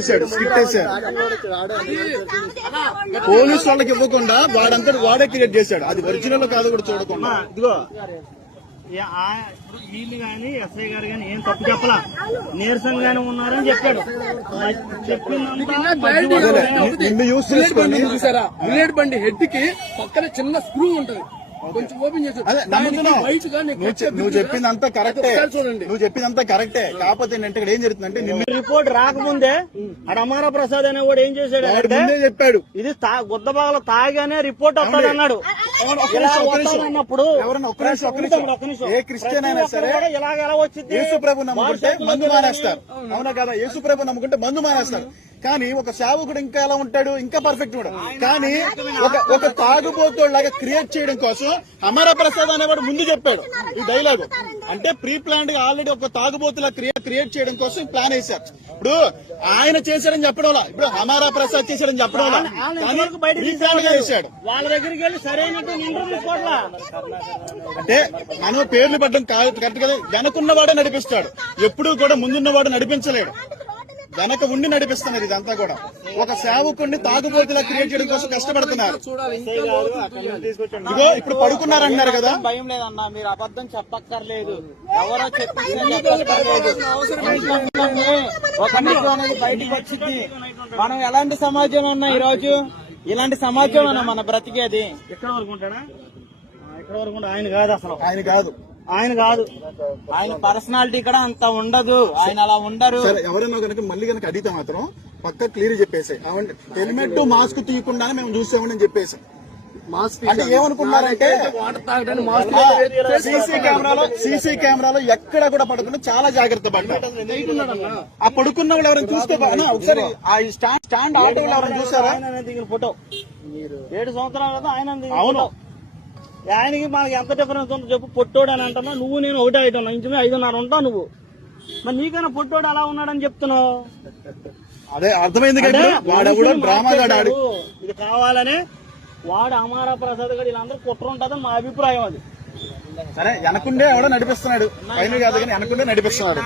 వేసాడు స్కిట్ వేసాడు పోలీసు వాళ్ళకి ఇవ్వకుండా వాడంతా వాడే క్రియేట్ చేశాడు. అది ఒరిజినల్ కాదు కూడా చూడకుండా. ఇదిగో. వీళ్ళు కానీ ఎస్ఐ గారు కానీ ఏం తప్పు చెప్పలా? నీరసంగానే ఉన్నారని చెప్పాడు. చెప్పిందంతా చూసారా? బుల్లెట్ బండి హెడ్కి పక్కన చిన్న స్క్రూ ఉంటది. కొంచెం ఓపెన్ చేసి నువ్వు చె- నువ్వు చెప్పింది అంతా కరెక్టే. చూడండి. నువ్వు చెప్పింది అంతా కరెక్టే. కాకపోతే ఏంటంటే ఇక్కడ ఏం జరుగుతుందంటే నిన్ను రిపోర్ట్ రాకముందే ఆడ అమారా ప్రసాద్ అనేవాడు ఏం చేశాడు వాడు అంటే ముందే చెప్పాడు. ఇది తా- గుద్దబాగలో తాగానే రిపోర్ట్ వస్తుంది అన్నాడు నిమిషం. ఏ క్రిస్టియన్ అయినా సరే ఇలాగ ఎలా వచ్చింది యేసు ప్రభు నమ్ముకుంటే మందు మానేస్తారు. అవునా కదా? యేసు ప్రభు నమ్ముకుంటే మందు మానేస్తారు. కానీ ఒక సేవకుడు ఇంకా ఎలా ఉంటాడు? ఇంకా పర్ఫెక్ట్ ఉంటాడు కానీ ఒక ఒక తాగుబోతోళ్ళగా క్రియేట్ చేయడం కోసం అమర ప్రసాద్ అనేవాడు ముందు చెప్పాడు ఈ డైలాగ్ అంటే ప్రీ ప్లాన్డ్గా ఆల్రెడీ ఒక తాగుబోతులా క్రియేట్ క్రియేట్ చేయడం కోసం ప్లాన్ వేశారు. ఇప్పుడు ఆయన చేశాడని చెప్పడం ఇప్పుడు హమారా ప్రసాద్ చేశాడని చెప్పడం వాళ్ళ దగ్గరికి వెళ్ళి అంటే మనం పేర్లు పడ్డం కాదు కరెక్ట్ కదా? వెనకున్నవాడే నడిపిస్తాడు. ఎప్పుడూ కూడా ముందున్నవాడు నడిపించలేడు. వెనక ఉండి నడిపిస్తున్నారు ఇదంతా కూడా. ఒక సేవకుడిని తాగుబోతులా క్రియేట్ చేయడం కోసం కష్టపడుతున్నారు. ఇదిగో ఇప్పుడు పడుకున్నారన్నారు కదా. భయం లేదన్నా మీరు అబద్ధం చెప్పక్కర్లేదు. ఎవరో ఒక అనేది బయటికి వచ్చింది. మనం ఎలాంటి సమాజంలో ఉన్నాం ఈ రోజు ఇలాంటి సమాజంలో మన బ్రతికేది. ఎక్కడ వరకు ఉంటాడా? ఎక్కడ వరకు ఆయన కాదు అసలు. ఆయన కాదు. ఆయన కాదు. ఆయన పర్సనాలిటీ కూడా అంత ఉండదు. ఆయన అలా ఉండరు. సరే ఎవరైనా కనుక మళ్ళీ కనుక అడిగితే మాత్రం పక్క క్లియర్ చెప్పేసి. హెల్మెట్ మాస్క్ తీయకుండానే మేము చూసామని చెప్పేసి. మాస్క్ అంటే ఏమనుకున్నారంటే సీసీ కెమెరాలో సీసీ కెమెరాలో ఎక్కడ కూడా పడకుండా చాలా జాగ్రత్త పడ్డారు. ఆ పడుకున్న వాళ్ళు ఎవరైనా చూస్తే బా- అన్న, ఒకసారి ఆ స్టాండ్ స్టాండ్ ఆటో వాళ్ళు ఎవరైనా చూసారా? ఫోటో. ఏడు సంవత్సరాల కదా ఆయన అవును. ఆయనకి మనకి ఎంత డిఫరెన్స్ ఉందో చెప్పు. పొట్టోడు అని అంటున్నావు నువ్వు నేను ఒకటే ఐటమ్ ఇంచుమే ఐదున్నర ఉంటావు నువ్వు. మరి నీకైనా పొట్టోడు ఎలా ఉన్నాడని చెప్తున్నావు? అదే అర్థమైంది. ఇది కావాలని వాడు అమారా ప్రసాద్ గారు వీళ్ళందరూ కుట్ర ఉంటుందని మా అభిప్రాయం అది. సరే వెనకుండే ఎవడో నడిపిస్తున్నాడు. పైన కాదు కానీ వెనకుండే నడిపిస్తున్నాడు.